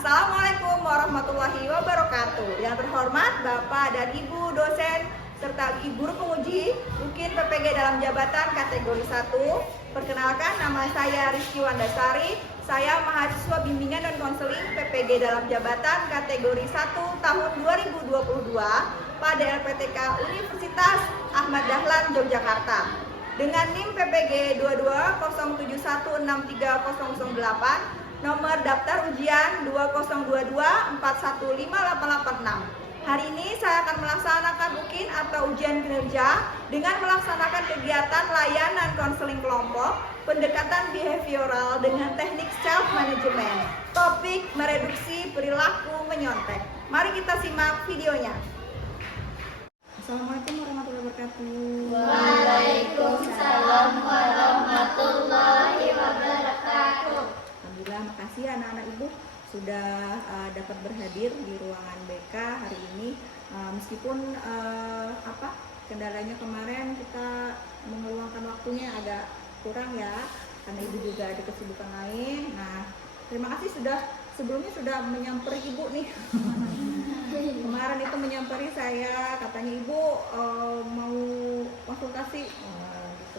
Assalamualaikum warahmatullahi wabarakatuh. Yang terhormat Bapak dan Ibu dosen serta Ibu guru penguji UKIN PPG dalam jabatan kategori 1. Perkenalkan, nama saya Rizky Wandasari. Saya mahasiswa bimbingan dan konseling PPG dalam jabatan kategori 1 tahun 2022 pada LPTK Universitas Ahmad Dahlan Yogyakarta. Dengan NIM PPG 2207163008, nomor daftar ujian 2022415886. Hari ini saya akan melaksanakan UKIN atau ujian kinerja dengan melaksanakan kegiatan layanan konseling kelompok, pendekatan behavioral dengan teknik self management. Topik mereduksi perilaku menyontek. Mari kita simak videonya. Assalamualaikum warahmatullahi wabarakatuh. Waalaikumsalam warahmatullahi wabarakatuh. Alhamdulillah, makasih anak-anak ibu sudah dapat berhadir di ruangan BK hari ini. Meskipun kendalanya kemarin kita mengeluangkan waktunya agak kurang ya, karena ibu juga ada kesibukan lain. Nah, terima kasih sebelumnya sudah menyamperi ibu nih. Kemarin itu menyamperi saya, katanya ibu mau konsultasi.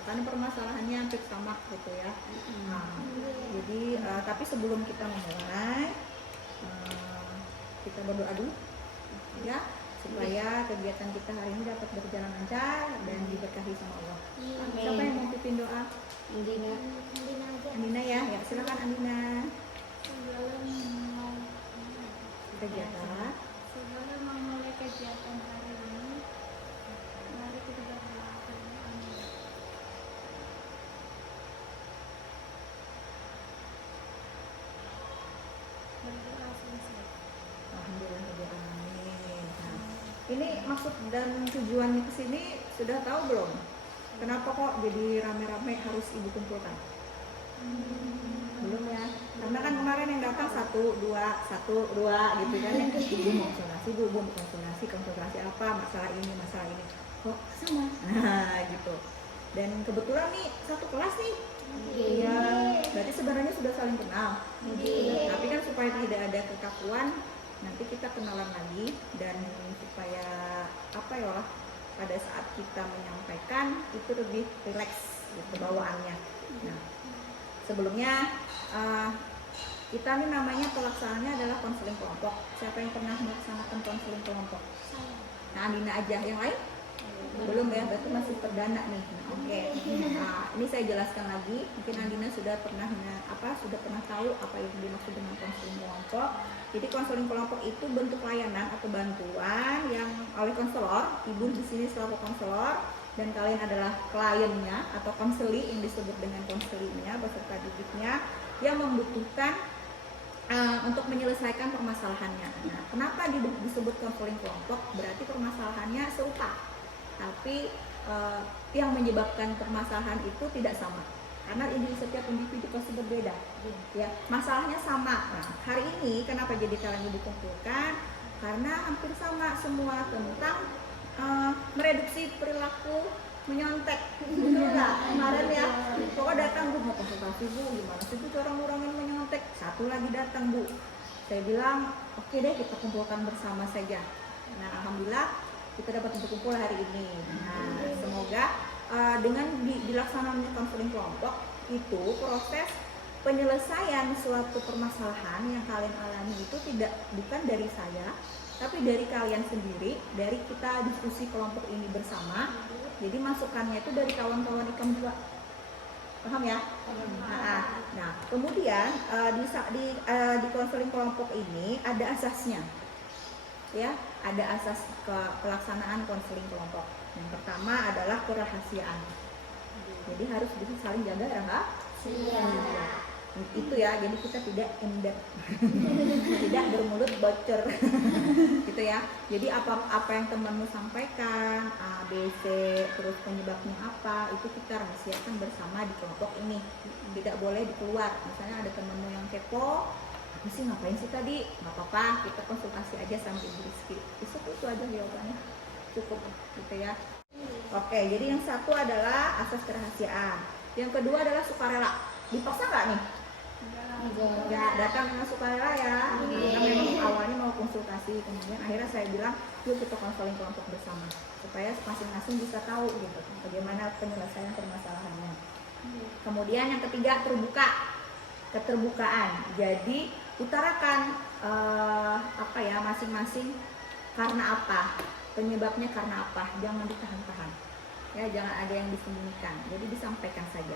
Karena permasalahannya hampir sama gitu ya. Jadi tapi sebelum kita memulai, kita berdoa dulu ya, supaya kegiatan kita hari ini dapat berjalan lancar dan diberkahi sama Allah. Siapa yang mau pimpin doa? Andina ya, silakan Andina. Sebelum memulai kegiatan hari ini, mari kita berdoa. Ini maksud dan tujuan ke sini sudah tahu belum? Kenapa kok jadi rame-rame harus ibu kumpulkan? Belum ya? Karena kan kemarin yang datang 1, 2 gitu kan ya. Ibu mau konsultasi apa? Masalah ini. Kok sama? Nah gitu. Dan kebetulan nih satu kelas nih. Iya, berarti sebenarnya sudah saling kenal. Tapi kan supaya tidak ada kekakuan, nanti kita kenalan lagi dan supaya pada saat kita menyampaikan itu lebih rileks gitu bawaannya. Nah, sebelumnya kita nih namanya pelaksanaannya adalah konseling kelompok. Siapa yang pernah melaksanakan konseling kelompok? Nah, Andina aja, yang lain? Belum ya, berarti masih perdana nih. Oke. Nah, ini saya jelaskan lagi. Mungkin Andina sudah pernah tahu apa yang dimaksud dengan konseling kelompok. Jadi konseling kelompok itu bentuk layanan atau bantuan yang oleh konselor, ibu di sini selaku konselor dan kalian adalah kliennya atau konseli yang disebut dengan konselinya beserta didiknya yang membutuhkan untuk menyelesaikan permasalahannya. Nah, kenapa disebut konseling kelompok? Berarti permasalahannya serupa, tapi yang menyebabkan permasalahan itu tidak sama. Karena setiap individu pasti berbeda, ya masalahnya sama. Nah, hari ini kenapa jadi kalian dikumpulkan? Karena hampir sama semua tentang mereduksi perilaku menyontek, betul nggak? Kemarin ya, pokoknya datang bu mau konsultasi bu, gimana sih bu cara ngurangin menyontek? Satu lagi datang bu, saya bilang oke deh kita kumpulkan bersama saja. Nah, alhamdulillah kita dapat berkumpul hari ini. Nah, semoga dengan dilaksanakannya konseling kelompok itu proses penyelesaian suatu permasalahan yang kalian alami itu bukan dari saya, tapi dari kalian sendiri, dari kita diskusi kelompok ini bersama. Jadi masukannya itu dari kawan-kawan IKAM juga, paham ya? Nah, kemudian di konseling kelompok ini ada asasnya, ya, ada asas pelaksanaan konseling kelompok. Yang pertama adalah kerahasiaan. Jadi harus bisa saling jaga rahasia. Itu ya, jadi kita tidak endap, tidak bermulut bocor, gitu ya. Jadi apa yang temanmu sampaikan, A, B, C, terus penyebabnya apa, itu kita rahasiakan bersama di kelompok ini. Tidak boleh dikeluar. Misalnya ada temanmu yang kepo, apa sih ngapain sih tadi? Nggak apa-apa, kita konsultasi aja sama Ibu Rizky. Itu aja jawabannya, cukup gitu ya. Oke, jadi yang satu adalah asas kerahasiaan. Yang kedua adalah sukarela. Dipaksa nggak nih? Ya, datang dengan sukarela ya. Karena kemudian akhirnya saya bilang yuk kita konseling kelompok bersama supaya masing-masing bisa tahu gitu bagaimana penyelesaian permasalahannya. Kemudian yang ketiga keterbukaan. Jadi utarakan masing-masing karena apa, penyebabnya karena apa, jangan ditahan-tahan ya, jangan ada yang disembunyikan, jadi disampaikan saja.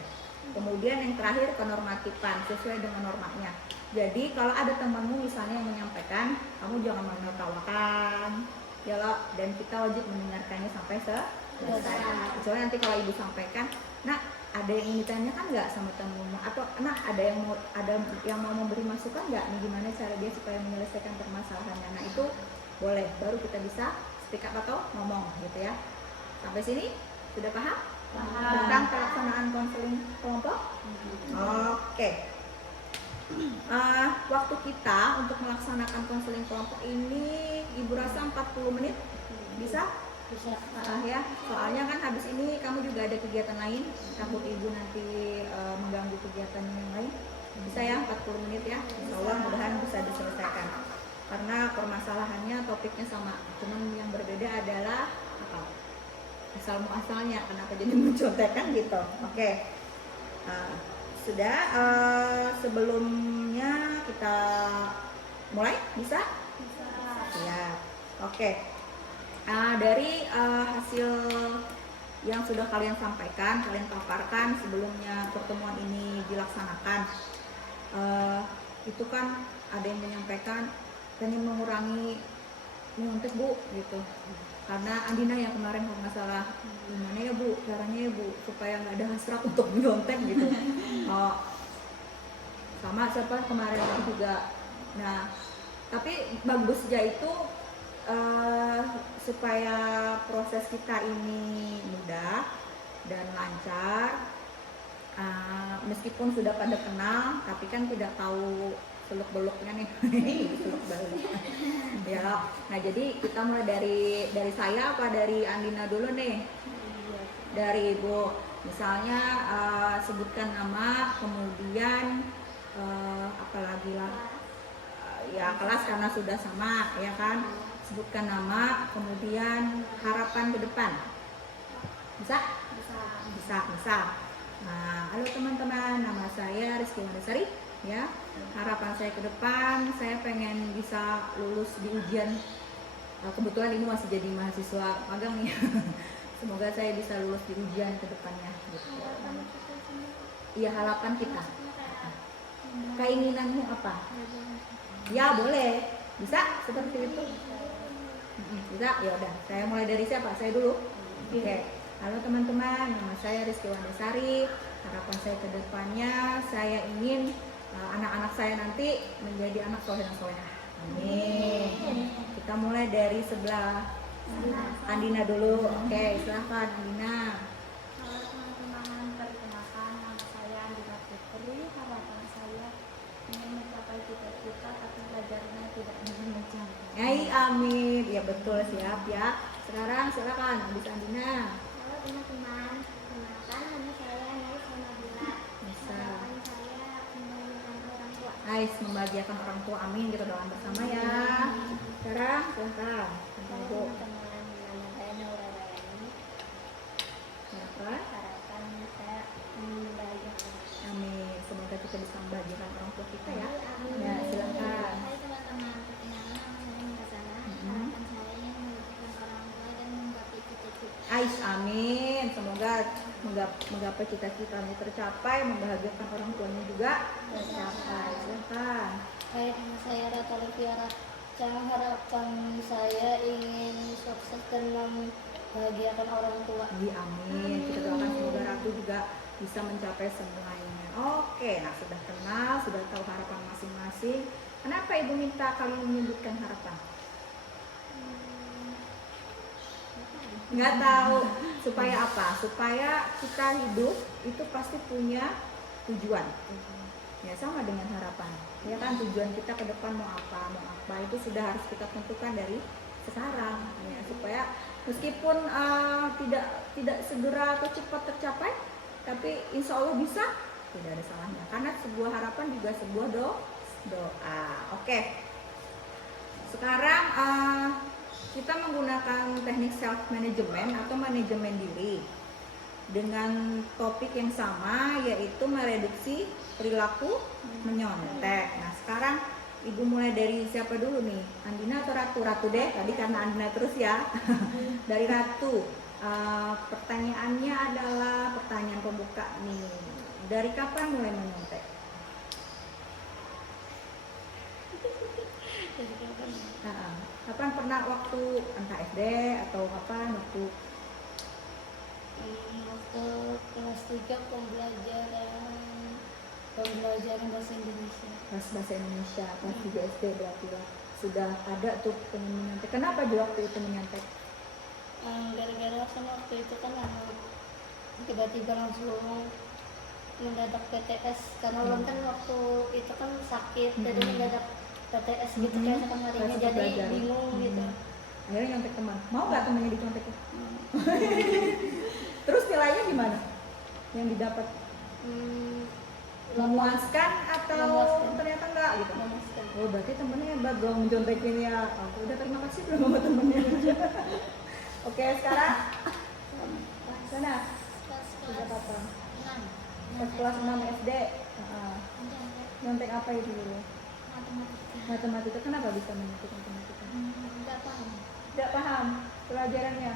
Kemudian yang terakhir kenormatifan, sesuai dengan normanya. Jadi kalau ada temanmu misalnya yang menyampaikan, kamu jangan menertawakan ya loh, dan kita wajib mendengarkannya sampai selesai. Kecuali nanti kalau ibu sampaikan, nah ada yang ingin ditanyakan nggak sama temanmu, atau nah ada yang mau memberi masukan nggak nih gimana cara dia supaya menyelesaikan permasalahannya, nah itu boleh, baru kita bisa speak up atau ngomong gitu ya. Sampai sini sudah paham? Tentang pelaksanaan konseling kelompok? Oke. Waktu kita untuk melaksanakan konseling kelompok ini ibu rasa 40 menit bisa? Bisa. Ya, soalnya kan habis ini kamu juga ada kegiatan lain, takut ibu nanti mengganggu kegiatan yang lain. Bisa ya 40 menit ya, insya Allah mudahan bisa diselesaikan. Karena permasalahannya topiknya sama, cuman yang berbeda adalah apa? Asal muasalnya, kenapa jadi mencontekan gitu. Oke. Sudah, sebelumnya kita mulai, bisa? Bisa. Siap. Oke. Dari hasil yang sudah kalian sampaikan, kalian paparkan sebelumnya pertemuan ini dilaksanakan, itu kan ada yang menyampaikan pengen mengurangi menyontek bu gitu, karena Andina yang kemarin kalau nggak salah, gimana ya bu caranya ya bu supaya nggak ada hasrat untuk menyontek gitu. Sama siapa kemarin juga. Nah tapi bagusnya itu supaya proses kita ini mudah dan lancar, meskipun sudah pada kenal tapi kan tidak tahu seluk beluknya nih. Seluk beluk ya. Nah jadi kita mulai dari saya apa dari Andina dulu nih? Dari ibu, misalnya sebutkan nama, kemudian apalagi lah ya kelas karena sudah sama ya kan, sebutkan nama kemudian harapan ke depan. Bisa? Bisa. Nah, halo teman-teman, nama saya Rizky Mandasari ya. Harapan saya ke depan, saya pengen bisa lulus di ujian. Kebetulan ini masih jadi mahasiswa magang nih. Semoga saya bisa lulus di ujian ke depannya gitu. Iya, harapan kita. Keinginanmu apa? Ya, boleh. Bisa seperti itu? Bisa? Ya udah, saya mulai dari siapa? Saya dulu. Oke. Halo teman-teman, nama saya Rizky Wandasari. Harapan saya ke depannya, saya ingin anak-anak saya nanti menjadi anak soleh dan solehah. Amin. Kita mulai dari sebelah Andina dulu. Oke, silahkan Andina. Halo teman-teman, perkenalkan nama saya Andina Putri. Harapan saya ingin mencapai cita-cita tapi belajarnya tidak mencapai. Amin. Ya betul, siap ya. Sekarang silakan Bis Andina. Halo teman-teman, perkenalkan nama saya Naish Nabila. Harapan saya membahagiakan orang tua. Nice, membahagiakan orang tua. Amin. Kita doakan bersama ya. Sekarang silakan. Halo teman-teman, nama saya Naura Rayani. Harapan. Harapan saya membahagiakan. Amin. Semoga kita bisa membahagiakan orang tua kita ya. Amin. Ya, silakan. Hai teman-teman, perkenalkan nama saya Nina Sana. Harapan saya ingin membahagiakan orang tua dan menggapai cita-cita. Ais, amin. Semoga menggapai cita-citanya tercapai, membahagiakan orang tuanya juga tercapai. Silakan. Hai, nama saya Rata Liviara. Harapan saya ingin sukses dan membahagiakan orang tua. Amin. Kita doakan semoga Ratu juga bisa mencapai semuanya. Oke, nah sudah kenal, sudah tahu harapan masing-masing. Kenapa Ibu minta kalian menyebutkan harapan? Nggak tahu. Supaya apa? Supaya kita hidup itu pasti punya tujuan. Ya sama dengan harapan. Ya kan, tujuan kita ke depan mau apa itu sudah harus kita tentukan dari sekarang. Ya, supaya meskipun tidak segera atau cepat tercapai, tapi insya Allah bisa, tidak ada salahnya. Karena sebuah harapan juga sebuah doa. Oke. sekarang kita menggunakan teknik self management atau manajemen diri dengan topik yang sama, yaitu mereduksi perilaku menyontek. Nah sekarang Ibu mulai dari siapa dulu nih? Andina atau Ratu? Ratu deh, tadi karena Andina terus ya. Dari Ratu. Pertanyaannya adalah pertanyaan pembuka nih. Dari kapan mulai menyontek? Kapan pernah waktu entah SD atau kapan waktu? Waktu kelas 3 pembelajaran bahasa Indonesia. Pas bahasa Indonesia, pas 3 SD berarti lah. Sudah ada tuh pengen menyontek. Kenapa juga waktu itu menyontek? Gara-gara kan waktu itu kan tiba-tiba langsung mendadak PTS karena ulang kan waktu itu kan sakit jadi mendadak PTS gitu keesokan harinya Pas jadi belajar. bingung gitu. Akhirnya nyontek teman. Mau nggak temannya dicontekin? Terus nilainya gimana? Yang didapat memuaskan atau Memuaskan. ternyata enggak gitu? Memuaskan. Oh berarti temennya hebat dong mencontekin ya. Udah terima kasih belum sama temennya. Oke sekarang sana sudah apa? Pas kelas 6 SD. Nyontek apa itu dulu? Matematika. Kenapa bisa menyontek matematika? Tidak paham pelajarannya.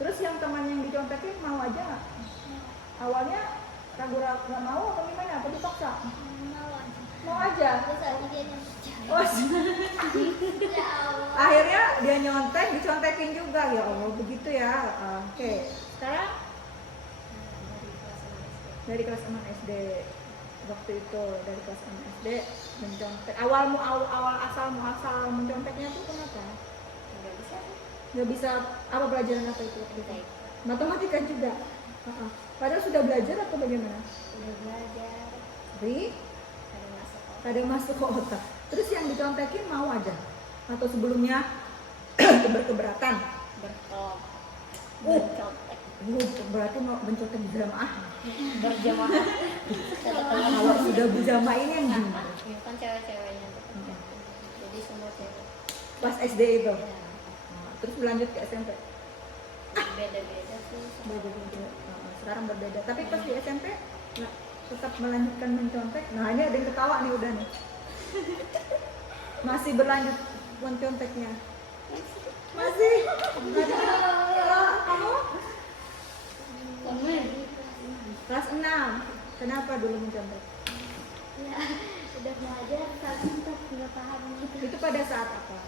Terus yang teman yang dicontekin mau aja nggak? Awalnya ragu-ragu nggak mau atau gimana? Apa dipaksa? Mau aja. Oh, akhirnya dia nyontek, dicontekin juga ya Allah begitu ya. Oke, sekarang dari kelas 6 SD waktu itu dari kelas 6 SD mencontek. Awal asal menconteknya tuh kenapa? Nggak bisa apa pelajaran apa itu? Matematika juga. Padahal sudah belajar atau bagaimana? Udah belajar. Tapi Ada ada masuk masuk ke otak. Terus yang dicontekin mau aja atau sebelumnya keberatan? berkelompok. Berarti mau mencontek berjamaah. Berjamaah. Kalau sudah berjamaah ini yang gimana? Ini kan cewek-ceweknya tuh. Jadi semua cewek. Pas SD itu. Ya, Terus berlanjut ke SMP. beda-beda sih. Beda-beda. Sekarang berbeda. Tapi pas di SMP nggak tetap melanjutkan mencontek. Nah ini ada yang ketawa nih udah nih. Masih berlanjut menconteknya. Masih. Kamu? Kelas 6. Kenapa dulu mencontek? Ya, udah belajar tapi tetap nggak paham gitu. Itu pada saat apa?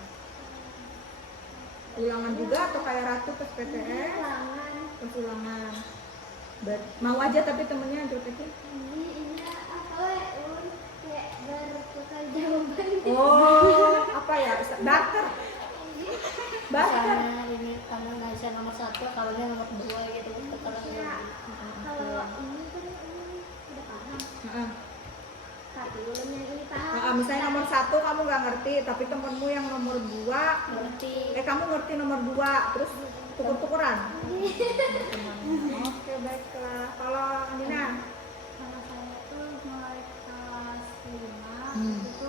Ulangan juga atau kayak Ratu pas PTN? Ulangan. Pas ulangan. Mau aja tapi temennya contekin? Ini apa kayak bertukar jawaban. Oh, apa ya? Barter. Barter. Misalnya ini kamu nggak bisa nomor 1, kalau dia nomor 2 gitu. Kalau ini kan ini udah paham. Heeh. Tapi ulun yang ini paham. Misalnya nomor 1 kamu nggak ngerti, tapi temenmu yang nomor 2 Ngerti. kamu ngerti nomor 2, terus tuker-tukeran. Oke, baiklah. Kalau Andina? Kalau saya tuh mulai kelas 5 Hmm. itu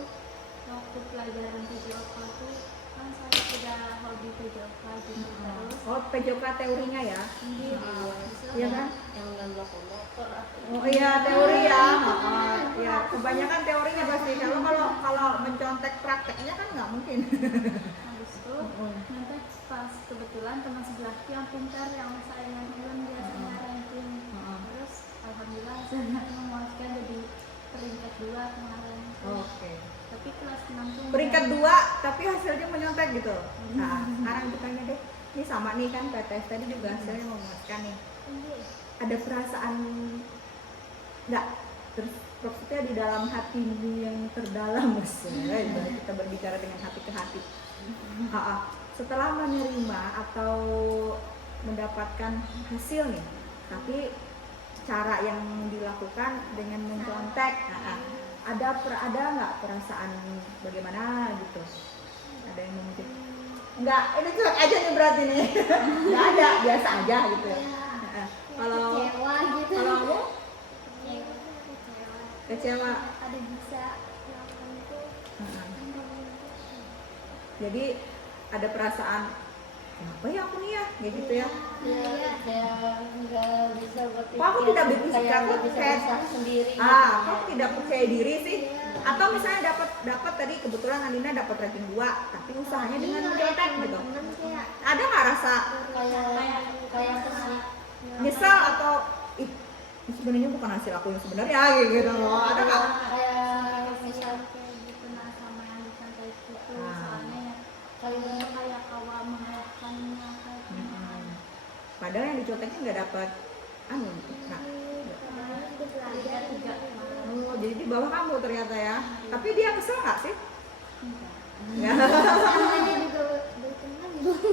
waktu pelajaran PJOK tuh kan saya sudah hobi PJOK gitu terus Oh, PJOK teorinya ya? Iya kan? Yang nambah motor. Oh iya, teori ya. Ya, kebanyakan teorinya pasti. Kalau mencontek prakteknya kan nggak mungkin. habis itu nanti pas kebetulan teman sebelahku yang pintar yang saingan ulun biasanya ranking terus alhamdulillah saya memuaskan jadi peringkat 2 kemarin. Oke. Tapi kelas 6 tuh Peringkat 2, tapi hasilnya menyontek gitu. Nah, sekarang kita tanya deh. Ini sama nih kan PTS tadi juga hasilnya memuaskan nih. Ada perasaan nggak? Terus maksudnya di dalam hatimu yang terdalam, kita berbicara dengan hati ke hati. Setelah menerima atau mendapatkan hasil nih, tapi cara yang dilakukan dengan mencontek, ada nggak perasaan bagaimana gitu? Ada yang mungkin nggak, ini cuek aja nih berarti nih. Nggak ada, biasa aja gitu ya. Kalau Kecewa gitu. kalau kamu kecewa. Ada bisa melakukan itu. Jadi ada perasaan kenapa ya aku nih ya kayak gitu ya. Iya, kayak nggak bisa berpikir. Kok aku tidak bisa, kayak aku nggak bisa kayak bersalah sendiri. kok aku tidak percaya diri sih. Atau misalnya dapat tadi kebetulan Andina dapat ranking 2 tapi usahanya dengan mencontek gitu. Ada nggak rasa Kayak apa sih? nyesal atau ih ini sebenarnya bukan hasil aku yang sebenarnya gitu loh. Ada nggak? Kayak misal kayak gitu nah sama yang dicontek itu Ah. soalnya ya kayak kawan mengalahkannya kayak Padahal yang dicontekin nggak dapat anu. Nah, tiga tiga oh, jadi di bawah kamu ternyata ya. Tapi dia kesel nggak sih? Nggak. namanya juga berteman.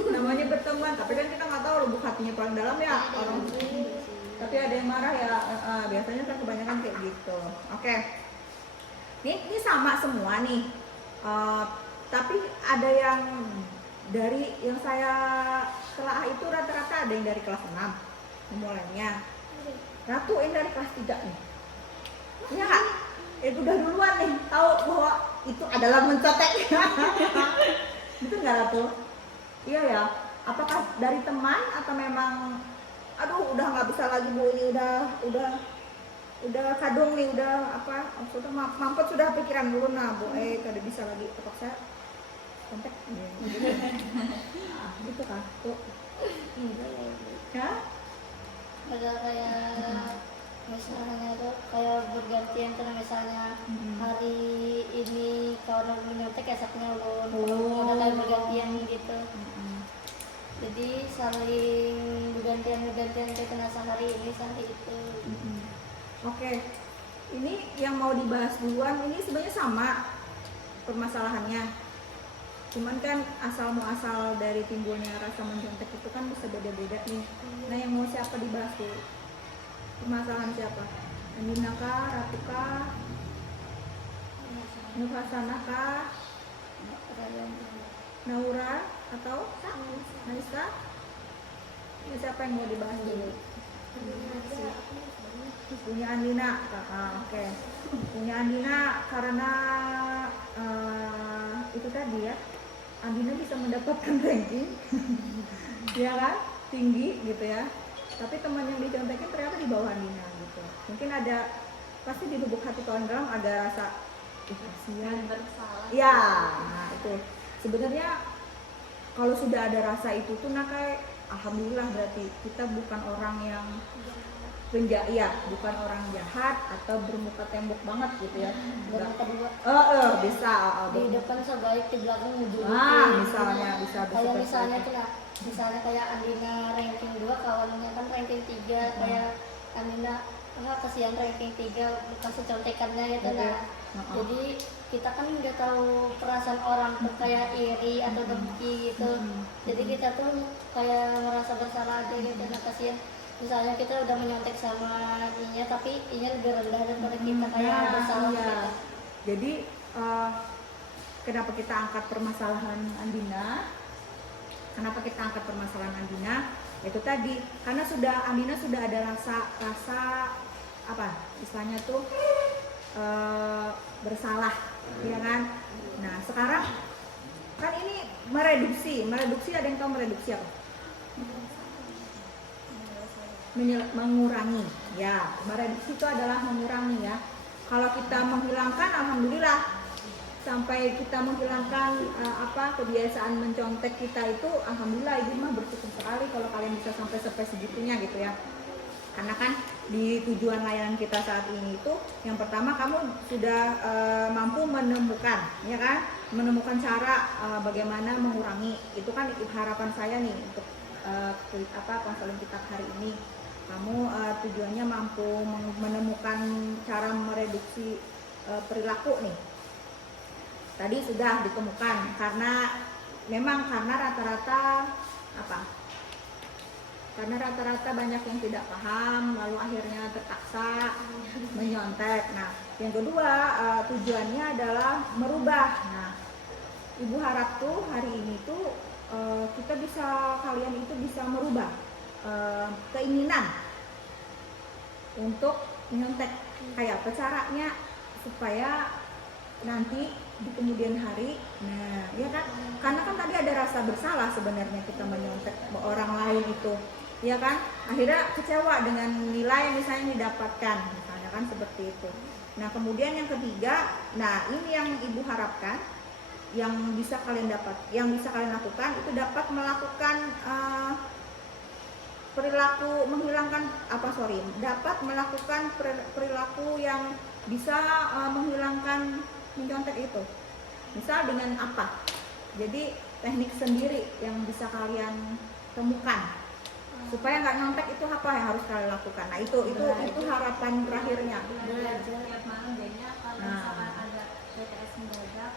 Namanya berteman, tapi kan kita nggak tahu lubuk hatinya paling dalam ya orang. Tapi ada yang marah ya, biasanya kan kebanyakan kayak gitu. Oke, ini sama semua nih. Tapi ada yang dari yang saya telah itu rata-rata ada yang dari kelas 6 memulainya. Ratu yang dari kelas 3 nih. Iya nggak? Itu udah duluan nih, tahu bahwa itu adalah mencontek. Itu nggak Ratu? Iya ya. Apakah dari teman atau memang, aduh udah nggak bisa lagi Bu, ini udah kadung nih, udah apa? Maksudnya mampet sudah pikiran dulu nah Bu, kada bisa lagi terpaksa kontak. Gitu. Gitu kan? Tuh. Ya? Ada kayak misalnya tuh kayak bergantian karena misalnya hari ini kawan aku menyontek esoknya ulun. Oh. Ada kayak bergantian gitu. Jadi saling bergantian kayak kena sehari ini sehari itu. Oke, ini yang mau dibahas duluan ini sebenarnya sama permasalahannya. Cuman kan asal muasal dari timbulnya rasa mencontek itu kan bisa beda-beda nih. Nah yang mau siapa dibahas dulu? Permasalahan siapa? Andina kah? Ratu kah? Nufasana kah? Naura atau Naisa? Ini siapa yang mau dibahas dulu? Punya Andina. Oke. Punya Andina karena itu tadi ya. Andina bisa mendapatkan ranking, ya kan, tinggi gitu ya. Tapi teman yang dicontekin ternyata di bawah Andina gitu. Mungkin ada, pasti di lubuk hati kawan dalam ada rasa kasihan. bersalah Ya, nah itu sebenarnya kalau sudah ada rasa itu tuh, nah kayak alhamdulillah berarti kita bukan orang yang bukan orang jahat atau bermuka tembok banget gitu ya. Dan yang kedua Bisa di depan sebaik di belakang ngejulukin. misalnya bisa Kayak misalnya seperti tuh nah, misalnya kayak Andina ranking 2 kawannya kan ranking 3 kayak Andina kasihan ranking 3 kasih contekannya gitu nah. Jadi kita kan nggak tahu perasaan orang tuh kayak iri atau dengki gitu. Jadi kita tuh kayak merasa bersalah aja gitu nah kasihan. Misalnya kita udah menyontek sama Inya tapi Inya lebih rendah daripada kita kayak bersalah iya. gitu. Jadi kenapa kita angkat permasalahan Andina? Kenapa kita angkat permasalahan Andina? Itu tadi karena Andina sudah ada rasa apa istilahnya tuh bersalah, ya kan? Nah sekarang kan ini mereduksi ada yang tahu mereduksi apa? Mengurangi, ya. Mereduksi itu adalah mengurangi ya. Kalau kita menghilangkan, alhamdulillah. Sampai kita menghilangkan kebiasaan mencontek kita itu, alhamdulillah ibu mah bersyukur sekali kalau kalian bisa sampai segitunya gitu ya. Karena kan di tujuan layanan kita saat ini itu, yang pertama kamu sudah mampu menemukan, ya kan, menemukan cara bagaimana mengurangi. Itu kan harapan saya nih untuk konseling kita hari ini. Kamu tujuannya mampu menemukan cara mereduksi perilaku nih. Tadi sudah ditemukan karena rata-rata karena rata-rata banyak yang tidak paham lalu akhirnya terpaksa menyontek. Nah yang kedua tujuannya adalah merubah. Nah ibu harap tuh hari ini tuh kalian itu bisa merubah keinginan untuk menyontek. Kayak apa caranya supaya nanti di kemudian hari, nah ya kan, karena rasa bersalah sebenarnya kita menyontek orang lain itu, ya kan? Akhirnya kecewa dengan nilai yang misalnya didapatkan, misalnya kan seperti itu. Nah kemudian yang ketiga, nah ini yang ibu harapkan, yang bisa kalian lakukan itu dapat melakukan dapat melakukan perilaku yang bisa menghilangkan menyontek itu. Misal dengan apa? Jadi teknik sendiri yang bisa kalian temukan supaya nggak nyontek, itu apa yang harus kalian lakukan? Nah itu harapan terakhirnya. Tiap malam jadinya kalau misalkan ada BTS mendadak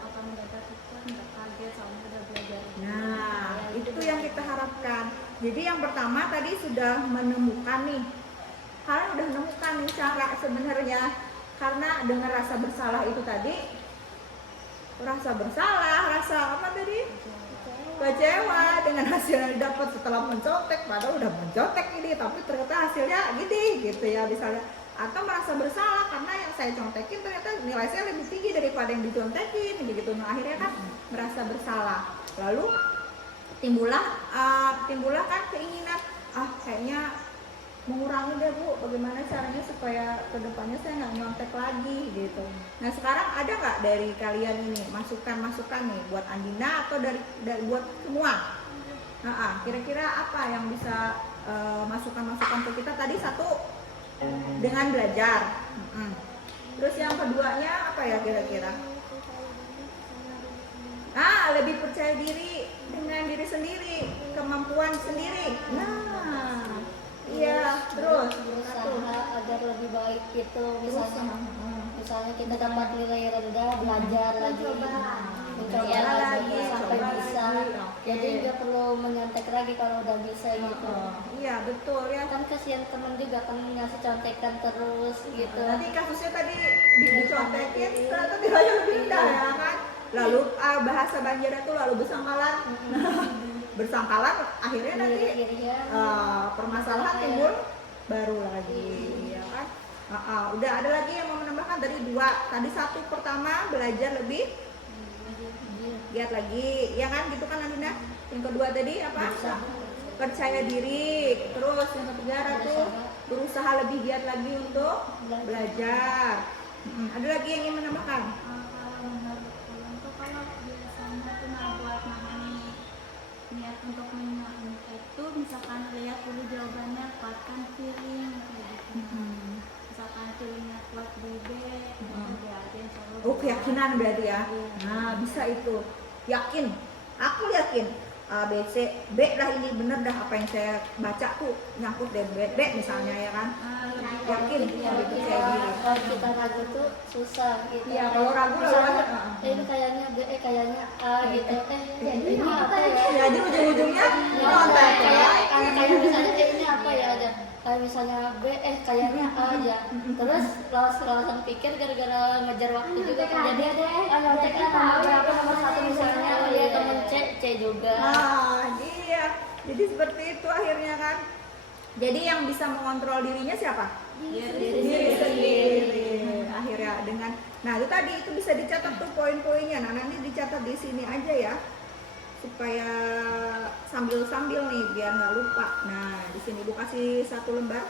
atau mendadak itu nggak kaget soalnya udah belajar. Nah itu yang kita harapkan. Jadi yang pertama tadi sudah menemukan nih, kalian udah menemukan nih cara sebenarnya, karena dengan rasa bersalah itu tadi, rasa apa tadi? Kecewa dengan hasil yang didapat setelah mencontek, padahal udah mencontek ini tapi ternyata hasilnya gini gitu ya misalnya, atau merasa bersalah karena yang saya contekin ternyata nilai saya lebih tinggi daripada yang dicontekin gitu. Nah akhirnya kan merasa bersalah, lalu timbullah kan keinginan, kayaknya mengurangi deh Bu, bagaimana caranya supaya kedepannya saya nggak nyontek lagi gitu. Nah sekarang ada nggak dari kalian ini masukan nih buat Andina atau dari buat semua? Kira-kira apa yang bisa masukan ke kita? Tadi satu dengan belajar, terus yang keduanya apa ya kira-kira? Lebih percaya diri dengan diri sendiri, kemampuan sendiri. Nah iya, terus berusaha agar lebih baik itu, misalnya kita dapat nilai rendah, belajar lagi, mencoba lagi sampai bisa. Jadi nggak perlu menyontek lagi kalau udah bisa gitu. Iya betul ya. Kan kasihan temen juga kan ngasih contekan terus gitu. Nanti kasusnya tadi dicontekin, ternyata nilainya lebih rendah ya kan. Lalu bahasa Banjarnya tuh lalu bersangkalan. Bersangkalan akhirnya nanti permasalahan timbul baru lagi, ya kan? Udah ada lagi yang mau menambahkan? Tadi dua, tadi satu pertama belajar lebih giat lagi, ya kan? Gitu kan Andina? Yang kedua tadi apa? Percaya diri. Terus yang ketiga tuh berusaha lebih giat lagi untuk belajar. Ada lagi yang ingin menambahkan? Niat untuk menyontek itu misalkan lihat dulu jawabannya, kuatkan feeling kayak gitu. Misalkan feelingnya kuat di B, B aja selalu. Keyakinan berarti ya. Nah bisa itu, yakin. Aku yakin A, B, C, B lah ini bener dah, apa yang saya baca tuh nyangkut deh B misalnya ya kan. Yakin, lebih percaya diri. Kalau kita ragu tuh susah gitu. Iya, kalau ragu ini kayaknya B, kayaknya A gitu. Ini apa ya? Ya jadi ujung-ujungnya nyontek ya. Kayak misalnya ini apa ya aja. Kayak misalnya B, kayaknya A aja. Terus langsung pikir gara-gara ngejar waktu juga kan. Jadi nyonteknya nomor 1 misalnya, temen C juga. Iya. Jadi seperti itu akhirnya kan. Jadi yang bisa mengontrol dirinya siapa? Diri sendiri. Akhirnya dengan, nah itu tadi itu bisa dicatat tuh poin-poinnya. Nah nanti dicatat di sini aja ya, supaya sambil-sambil nih biar nggak lupa. Nah di sini Bu kasih 1 lembar.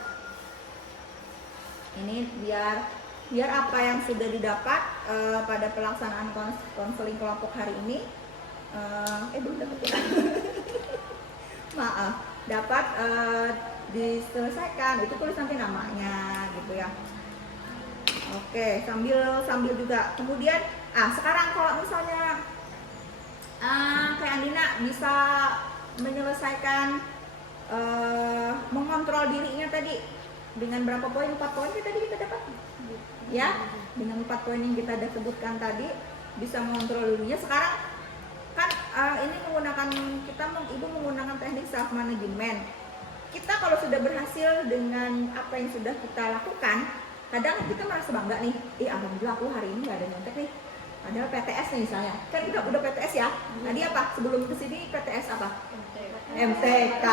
Ini biar apa yang sudah didapat pada pelaksanaan konseling kelompok hari ini, belum dapat ya. Maaf, dapat diselesaikan. Itu tulis nanti namanya gitu ya. Oke, sambil juga. Kemudian sekarang kalau misalnya kayak Andina bisa menyelesaikan mengontrol dirinya tadi dengan berapa poin? 4 poin tadi kita dapat ya, dengan 4 poin yang kita udah sebutkan tadi bisa mengontrol dirinya. Sekarang kan ini ibu menggunakan teknik self management. Kita kalau sudah berhasil dengan apa yang sudah kita lakukan, kadang kita merasa bangga nih, alhamdulillah aku hari ini nggak ada nyontek nih. Padahal PTS nih misalnya, kan kita udah PTS ya. Tadi apa? Sebelum kesini PTS apa? MTK.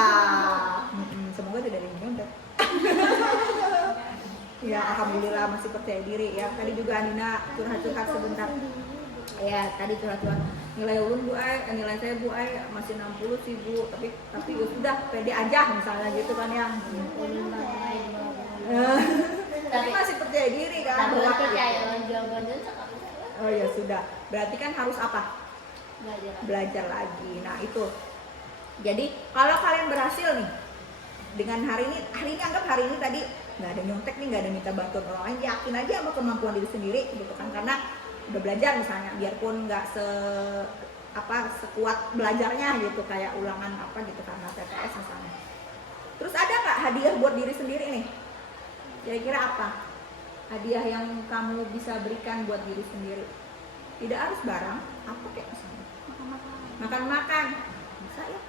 Semoga tidak ada yang nyontek. Ya alhamdulillah masih percaya diri ya. Tadi juga Andina curhat-curhat sebentar. Ya tadi curhat-curhat nilai ulun Bu Ai, nilai saya Bu Ai masih 60 sih Bu, tapi ya sudah pede aja misalnya gitu kan ya. Tapi masih percaya diri kan. Tapi bahwa percaya dengan jawabannya sekarang. Oh ya sudah, berarti kan harus apa? Belajar. Belajar lagi. Nah itu. Jadi kalau kalian berhasil nih dengan hari ini anggap hari ini tadi nggak ada nyontek nih, nggak ada minta bantuan orang lain, yakin aja sama kemampuan diri sendiri gitu kan, karena udah belajar misalnya, biarpun nggak sekuat belajarnya gitu kayak ulangan apa gitu karena PTS misalnya. Terus ada nggak hadiah buat diri sendiri nih? Kira-kira apa hadiah yang kamu bisa berikan buat diri sendiri? Tidak harus barang, apa kayak misalnya makan-makan, bisa ya?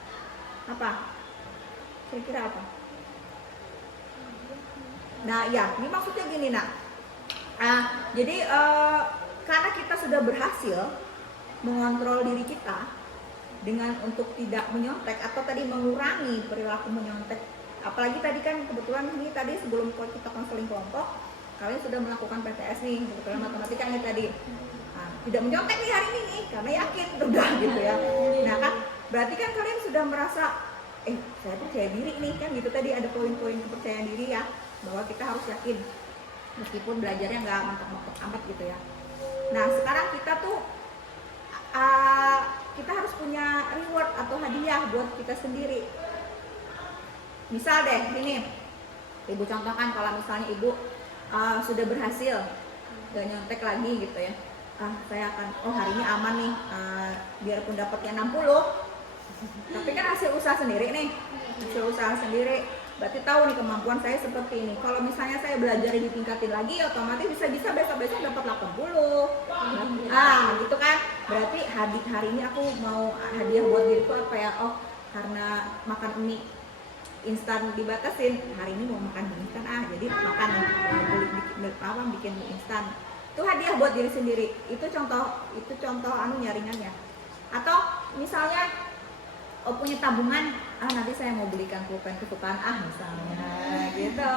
Apa? Kira-kira apa? Nah ya, ini maksudnya gini nak. Jadi karena kita sudah berhasil mengontrol diri kita dengan untuk tidak menyontek atau tadi mengurangi perilaku menyontek. Apalagi tadi kan kebetulan ini tadi sebelum kita konseling kelompok, kalian sudah melakukan PTS nih, kebetulan matematika nih tadi. Tidak menyontek nih hari ini nih, karena yakin udah gitu ya. Nah kan berarti kan kalian sudah merasa saya percaya diri nih kan gitu, tadi ada poin-poin kepercayaan diri ya, bahwa kita harus yakin meskipun belajarnya nggak mantap-mantap amat gitu ya. Nah sekarang kita tuh kita harus punya reward atau hadiah buat kita sendiri. Misal deh ini ibu contohkan, kalau misalnya ibu sudah berhasil gak nyontek lagi gitu ya, saya akan hari ini aman nih, biarpun dapatnya 60 tapi kan hasil usaha sendiri nih, hasil usaha sendiri, berarti tahu nih kemampuan saya seperti ini. Kalau misalnya saya belajar ditingkatin lagi, otomatis bisa besok dapat 80. Gitu kan. Berarti hari ini aku mau hadiah buat diriku apa ya? Oh, karena makan mie instan dibatasin, hari ini mau makan mie instan jadi makan bikin mie instan. Itu hadiah buat diri sendiri. Itu contoh nyaringannya. Atau misalnya punya tabungan, nanti saya mau belikan pulpen kesukaan misalnya gitu.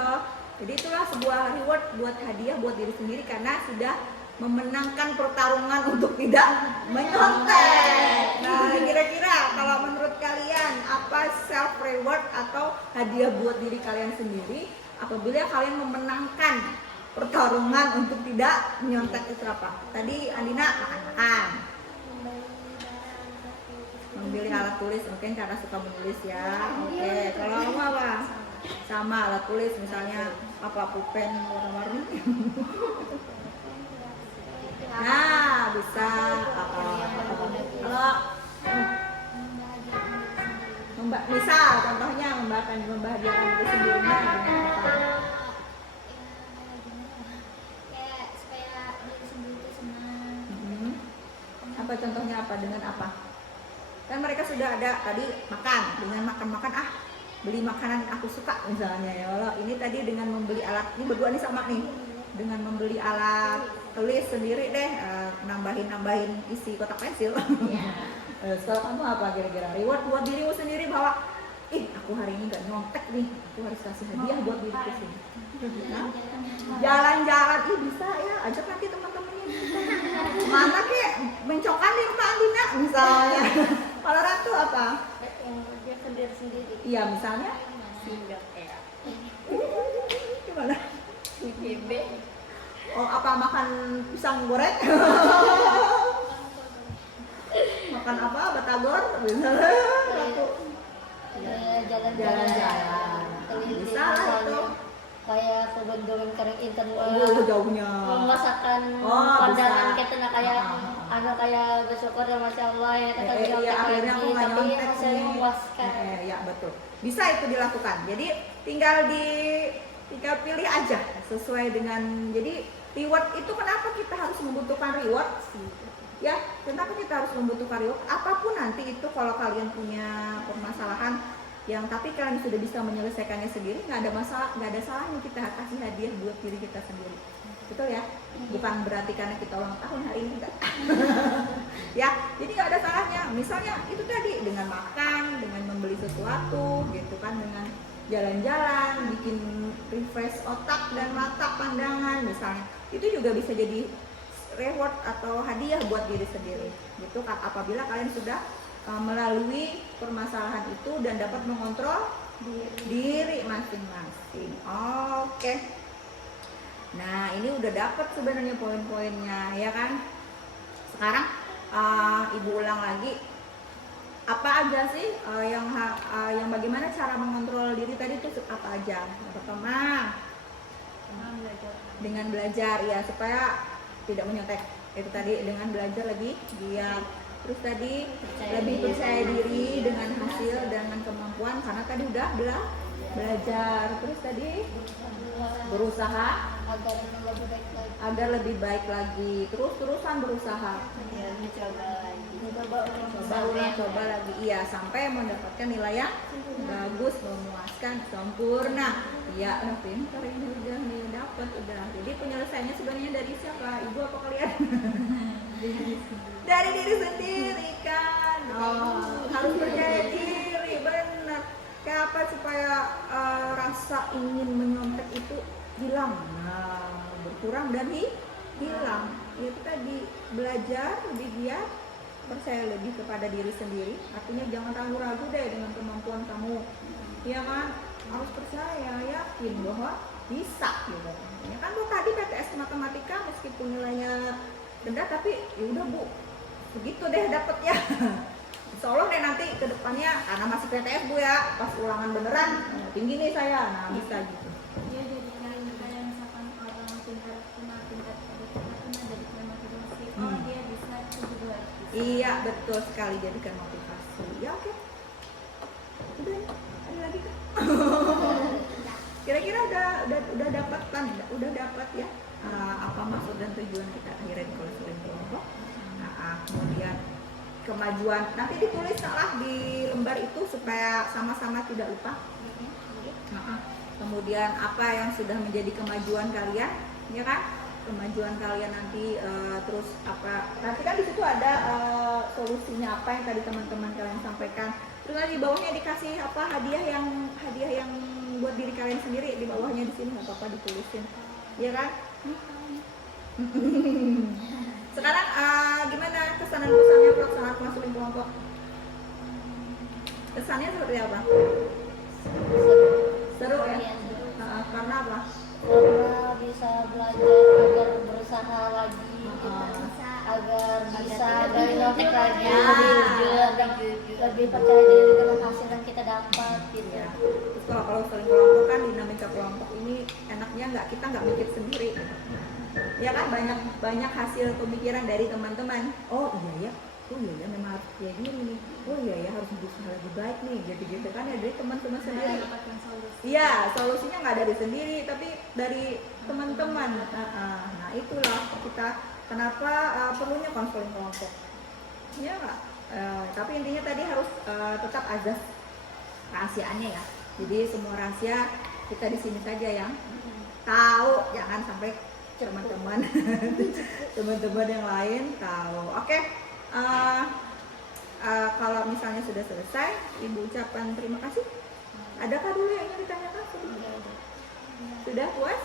Jadi itulah sebuah reward buat hadiah buat diri sendiri karena sudah memenangkan pertarungan untuk tidak menyontek. Nah kira-kira kalau menurut kalian apa self reward atau hadiah buat diri kalian sendiri apabila kalian memenangkan pertarungan untuk tidak menyontek itu apa? Tadi Andina makan-makan, membeli alat tulis, mungkin karena suka menulis ya. Oke, kalau kamu apa? Sama alat tulis, misalnya apa, pulpen warna-warni. Nah, bisa kalau misal contohnya membahagiakan diri sendiri dengan apa? Kayak supaya diri sendiri itu senang. Apa contohnya apa, dengan apa? Kan mereka sudah ada tadi makan, dengan makan beli makanan yang aku suka misalnya ya Allah. Ini tadi dengan membeli alat, ini berdua nih sama nih, dengan membeli alat tulis sendiri deh, nambahin isi kotak pensil. Kalau kamu apa kira-kira reward buat dirimu sendiri bahwa aku hari ini gak nyontek nih, aku harus kasih hadiah buat diriku sini. Jalan-jalan, bisa ya, ajak nanti teman-temannya. Mana kek mencokan di rumah Andina misalnya. Kalau Ratu apa? Dia sendiri. Iya misalnya. Singgah ya. Gimana? IGB. Oh apa, makan pisang goreng? Makan apa? Batagor? Misalnya. Ratu. Jalan-jalan. Bisa lah itu. Kayak kebendungan karang intan Jauhnya. memasakkan pandangan kita kayak bersyukur ya Masya Allah ya kita akhirnya aku nggak tapi nyontek hasilnya nih. memuaskan. Ya betul, bisa itu dilakukan. Jadi tinggal pilih aja sesuai dengan, jadi reward itu kenapa kita harus membutuhkan reward? Ya, kenapa kita harus membutuhkan reward? Apapun nanti itu kalau kalian punya permasalahan yang tapi kalian sudah bisa menyelesaikannya sendiri, nggak ada salahnya kita kasih hadiah buat diri kita sendiri. Betul ya? Bukan berarti karena kita ulang tahun hari ini, enggak. Ya, jadi nggak ada salahnya. Misalnya itu tadi dengan makan, dengan membeli sesuatu gitu kan, dengan jalan-jalan, bikin refresh otak dan mata pandangan misalnya. Itu juga bisa jadi reward atau hadiah buat diri sendiri. Gitu apabila kalian sudah melalui permasalahan itu dan dapat mengontrol diri masing-masing. Oke. Nah, ini udah dapat sebenarnya poin-poinnya, ya kan? Sekarang Ibu ulang lagi. Apa aja sih yang bagaimana cara mengontrol diri tadi itu apa aja? Yang pertama, dengan belajar ya, supaya tidak menyontek. Itu tadi dengan belajar lebih giat. Terus tadi lebih percaya diri dengan hasil, dengan kemampuan, karena tadi udah belajar. Terus tadi berusaha agar lebih baik lagi. Terus-terusan berusaha. Coba lagi. Iya, sampai mendapatkan nilai yang bagus, memuaskan, sempurna. Iya, udah pintar ini udah nih, dapat udah. Jadi penyelesaiannya sebenarnya dari siapa? Ibu apa kalian? Dari diri sendiri kan. Harus percaya diri, benar. Kayak apa supaya rasa ingin menyontek itu hilang, berkurang dan hilang. Itu tadi belajar lebih giat, percaya lebih kepada diri sendiri. Artinya jangan ragu-ragu deh dengan kemampuan kamu, ya kan? Harus percaya, yakin bahwa bisa gitu. Ya kan Bu, tadi PTS matematika meskipun nilainya rendah, tapi ya udah Bu, begitu deh dapetnya. Insya Allah deh nanti ke depannya, karena masih PTS Bu ya, pas ulangan beneran tinggi nih saya, nah bisa gitu. Dia jadi kayak misalkan orang pintar jadi kayak motivasi. Oh dia bisa, itu juga bisa. Iya betul sekali, jadikan motivasi. Ya oke. Udah, ada lagi kan? Kira-kira udah dapat kan? Udah dapat ya? Apa maksud dan tujuan kita akhirnya di konseling kelompok? Kemudian kemajuan, nanti ditulis salah di lembar itu supaya sama-sama tidak lupa. Kemudian apa yang sudah menjadi kemajuan kalian, ya kan? Kemajuan kalian nanti, terus apa? Nanti kan di situ ada solusinya apa yang tadi teman-teman kalian sampaikan. Terus nanti di bawahnya dikasih apa hadiah yang buat diri kalian sendiri, di bawahnya di sini nggak apa-apa ditulisin, ya kan? Sekarang gimana kesan dan pesannya pelaksanaan konseling kelompok? Kesannya seperti apa? Seru ya? Karena apa? Karena bisa belajar agar berusaha lagi, agar bisa dari notek lagi, lebih percaya diri dengan hasil yang kita dapat gitu. Ya. Terus kalau saling kelompok kan dinamika kelompok ini enaknya kita nggak mikir sendiri. Ya kan banyak hasil pemikiran dari teman-teman. Oh iya ya memang harus kayak gini nih. Oh iya ya harus berusaha lebih baik nih. Gitu kan ya dari teman-teman sendiri. Iya, solusinya nggak dari sendiri tapi dari teman-teman. Nah itulah kita kenapa perlunya konseling kelompok. Ya nggak. Tapi intinya tadi harus tetap azas rahasiaannya ya. Jadi semua rahasia kita di sini saja yang tahu, jangan sampai teman-teman yang lain tahu. Oke. Kalau misalnya sudah selesai, Ibu ucapkan terima kasih. Adakah dulu yang ingin ditanyakan? Sudah puas?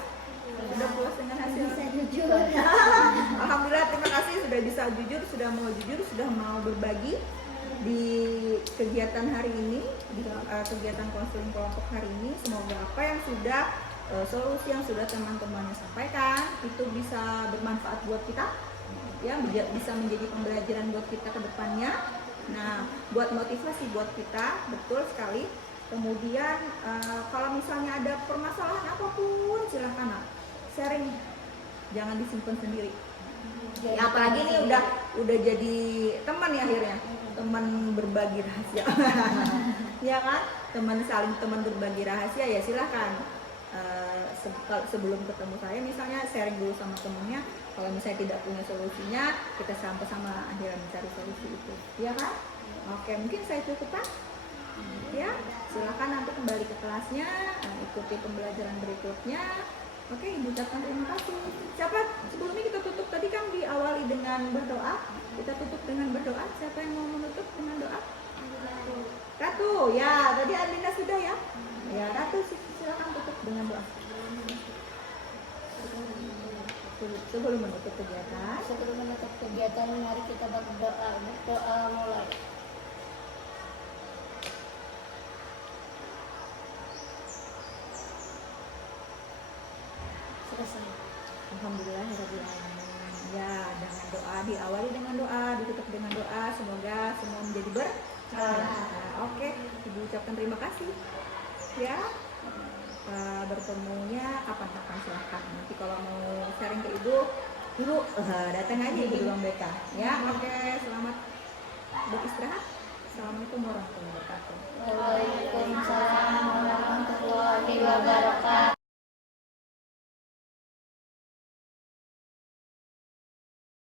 Sudah puas dengan hasil? Bisa jujur. Alhamdulillah, terima kasih sudah bisa jujur, sudah mau berbagi di kegiatan hari ini, di kegiatan konseling kelompok hari ini. Semoga apa yang sudah solusi yang sudah teman-teman sampaikan itu bisa bermanfaat buat kita, ya bisa menjadi pembelajaran buat kita ke depannya. Nah, buat motivasi buat kita, betul sekali. Kemudian kalau misalnya ada permasalahan apapun silahkan sharing, jangan disimpan sendiri. Ya, apalagi ini udah jadi teman ya akhirnya, teman berbagi rahasia. Ya kan, teman berbagi rahasia ya silahkan. Sebelum ketemu saya misalnya sharing dulu sama temennya, kalau misalnya tidak punya solusinya kita sama-sama akhirnya mencari solusi itu, ya kan? Oke, mungkin saya cukupkan ya, silakan nanti kembali ke kelasnya, ikuti pembelajaran berikutnya. Oke, Ibu ucapkan terima kasih. Siapa sebelumnya kita tutup, tadi kan diawali dengan berdoa, kita tutup dengan berdoa. Siapa yang mau menutup dengan doa? Ratu, ya tadi Alina sudah ya. Ya Ratu silakan tutup dengan doa. Sebelum menutup kegiatan, Sebelum menutup kegiatan, mari kita berdoa. Berdoa mulai. Selesai. Alhamdulillahirabbil alamin. Ya, dengan doa, diawali dengan doa, ditutup dengan doa. Semoga semua menjadi berkah. Oke, Ibu ucapkan terima kasih. Ya, bertemunya kapan-kapan silahkan. Nanti kalau mau sharing ke Ibu datang aja Ibu di ruang BK. Ya, oke. Selamat beristirahat. Assalamualaikum warahmatullahi wabarakatuh. Waalaikumsalam warahmatullahi wabarakatuh.